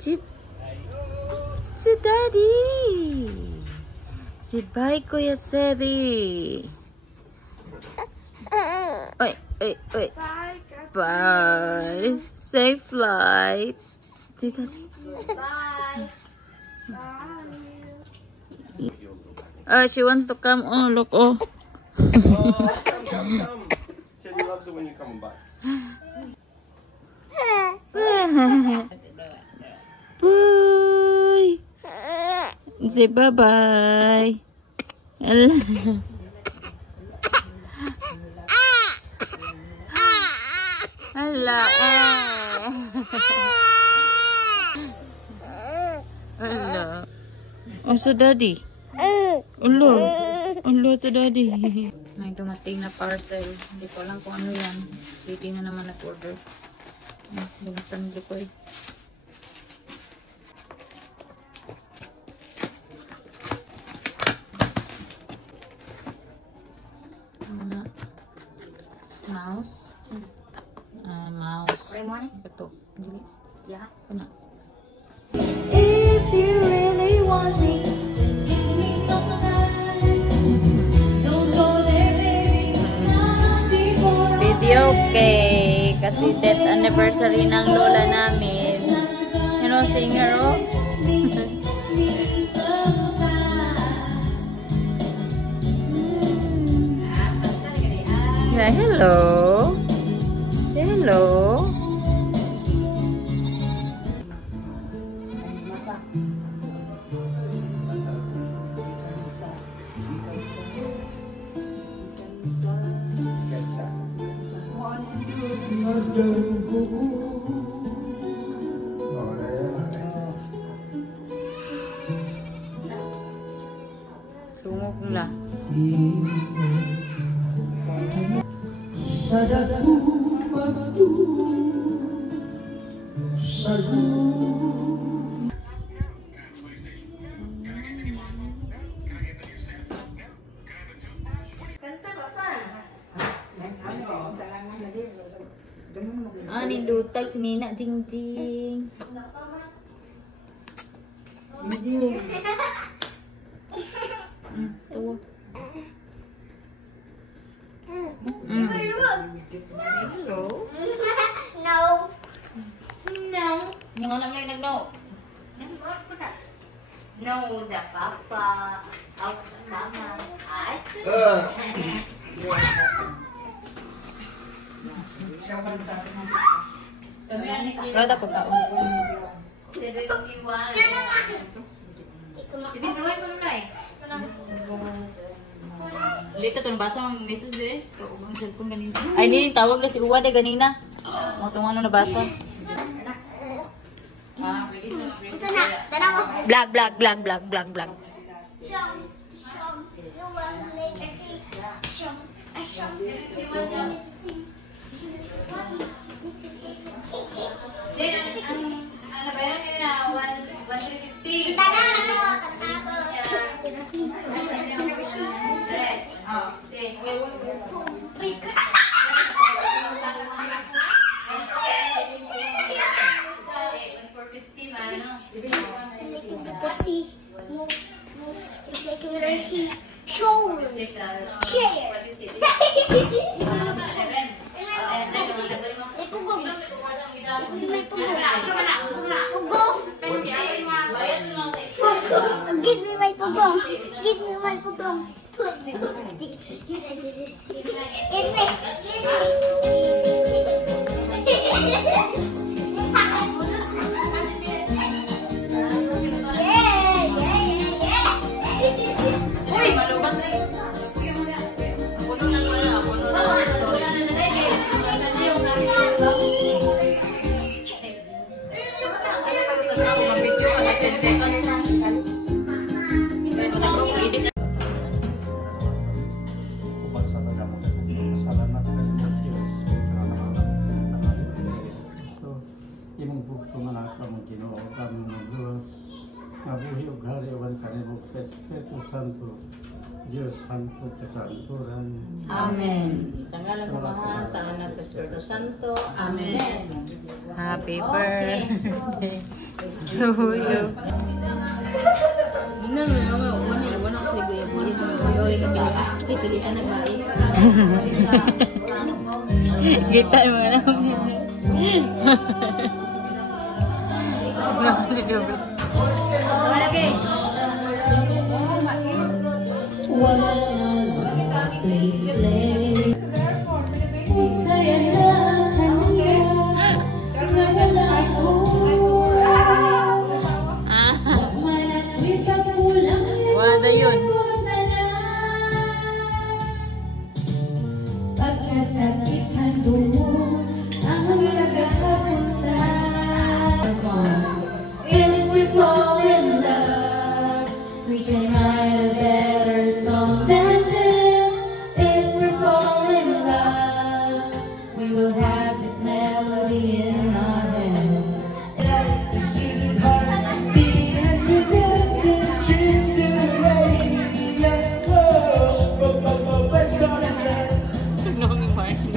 Sit. Si Daddy. Sit bye, Kuya Sebi. Oi, oi, oi. Bye. Safe flight. Sit Daddy. Bye. Oh, she wants to come. Oh, look. Oh. Come. Said he loves it when you come back. Bye. Say bye-bye. Hello. Hello. Oh, so Daddy. Hello. Hello, so Daddy. May dumating na parcel. Hindi ko lang kung ano yan. Hindi na naman nag-order. Binuksan ko eh. Mouse. Mouse. Ito. Yeah. Ano? If you really want me, give me some time. Don't go there, baby. Not before Video okay. Kasi death anniversary ng lola namin. You know, singer, oh. Yeah, hello. Hello. Sungok nila. Ah, nindutag si Nina Jing Jing. Tawa. Hello. No. No. Mga nang nag-no. No, the papa. Out sa mama. Ay. Kada ko taon. Lito to nabasa ang message eh. Ang cellphone ganito. Ay, hindi tawag na si Uwa de ganina. Mo tong ano nabasa. Ito na. Tanang ko. Vlog. Ano ba yan? 150. Tanang ako. Give me my pugong. Give me my pugong. Imong bukto nga kamo Ginoo kami ng Diyos, mabuhi og hari uban kanimo sa Espiritu Santo, Diyos, hangtod sa kaanturan. Amen. Sa ngalan sa Mahal, sa Anak, sa Espiritu Santo. Amen. Happy birthday to you. Ina mo naman, wala ko sa iyo. Pilihan ng mali. Kita mo namin. Hindi joke. Wala yun. Pagkasakitan doon ang naghapunta. If we fall in love, we can write a better song than this. If we fall in love, we will have this melody in our heads.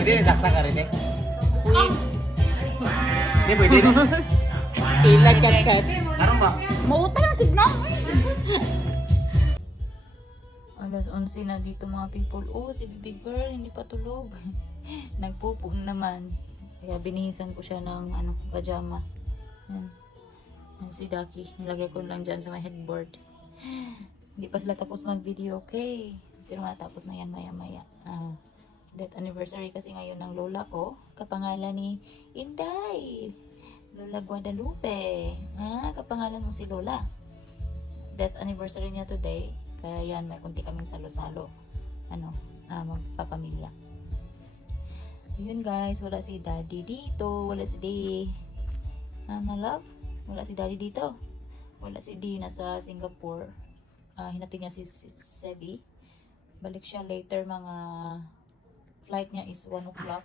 Hindi, nasaksak ka rin eh. Hindi, pwede. Ilag kat. Anong ba? Mautang, tignan. Alas 11 na dito mga people. Oh, si big girl hindi pa tulog. Nagpupo naman. Kaya binihisan ko siya ng pajama. Yan. Yan si Ducky. Nilagay ko lang dyan sa my headboard. Hindi pa sila tapos mag-video, okay? Pero matapos na yan maya-maya. Death anniversary kasi ngayon ng lola ko. Kapangalan ni Inday. Lola Guadalupe. Kapangalan mo si Lola. Death anniversary niya today. Kaya yan, may kunti kaming salo-salo. Magpapamilya. Yun guys, wala si daddy dito. Wala si Day. My love? Wala si daddy dito. Wala si Day, nasa Singapore. Hinati niya si Sebi. Balik siya later, mga flight niya is 1 o'clock.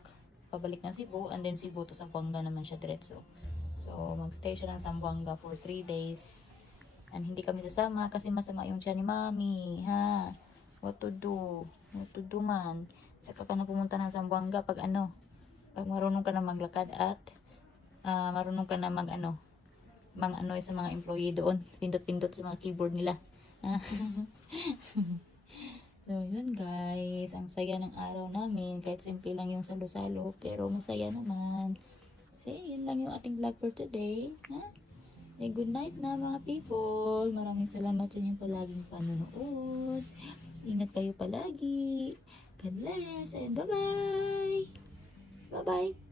Pabalik ng Cebu, and then Cebu to Zamboanga naman siya diretso. So, magstay siya ng Zamboanga for 3 days. And hindi kami sasama kasi masama yung tiyan ni Mami. What to do? What to do man? Saka ka na pumunta ng Zamboanga pag marunong ka na maglakad at marunong ka na sa mga employee doon. Pindot-pindot sa mga keyboard nila. So, yun guys. Ang saya ng araw namin. Kahit simple lang yung salo-salo. Pero masaya naman. So, yun lang yung ating vlog for today. Good night na mga people. Maraming salamat sa inyong palaging panonood. Ingat kayo palagi. God bless and bye-bye. Bye-bye.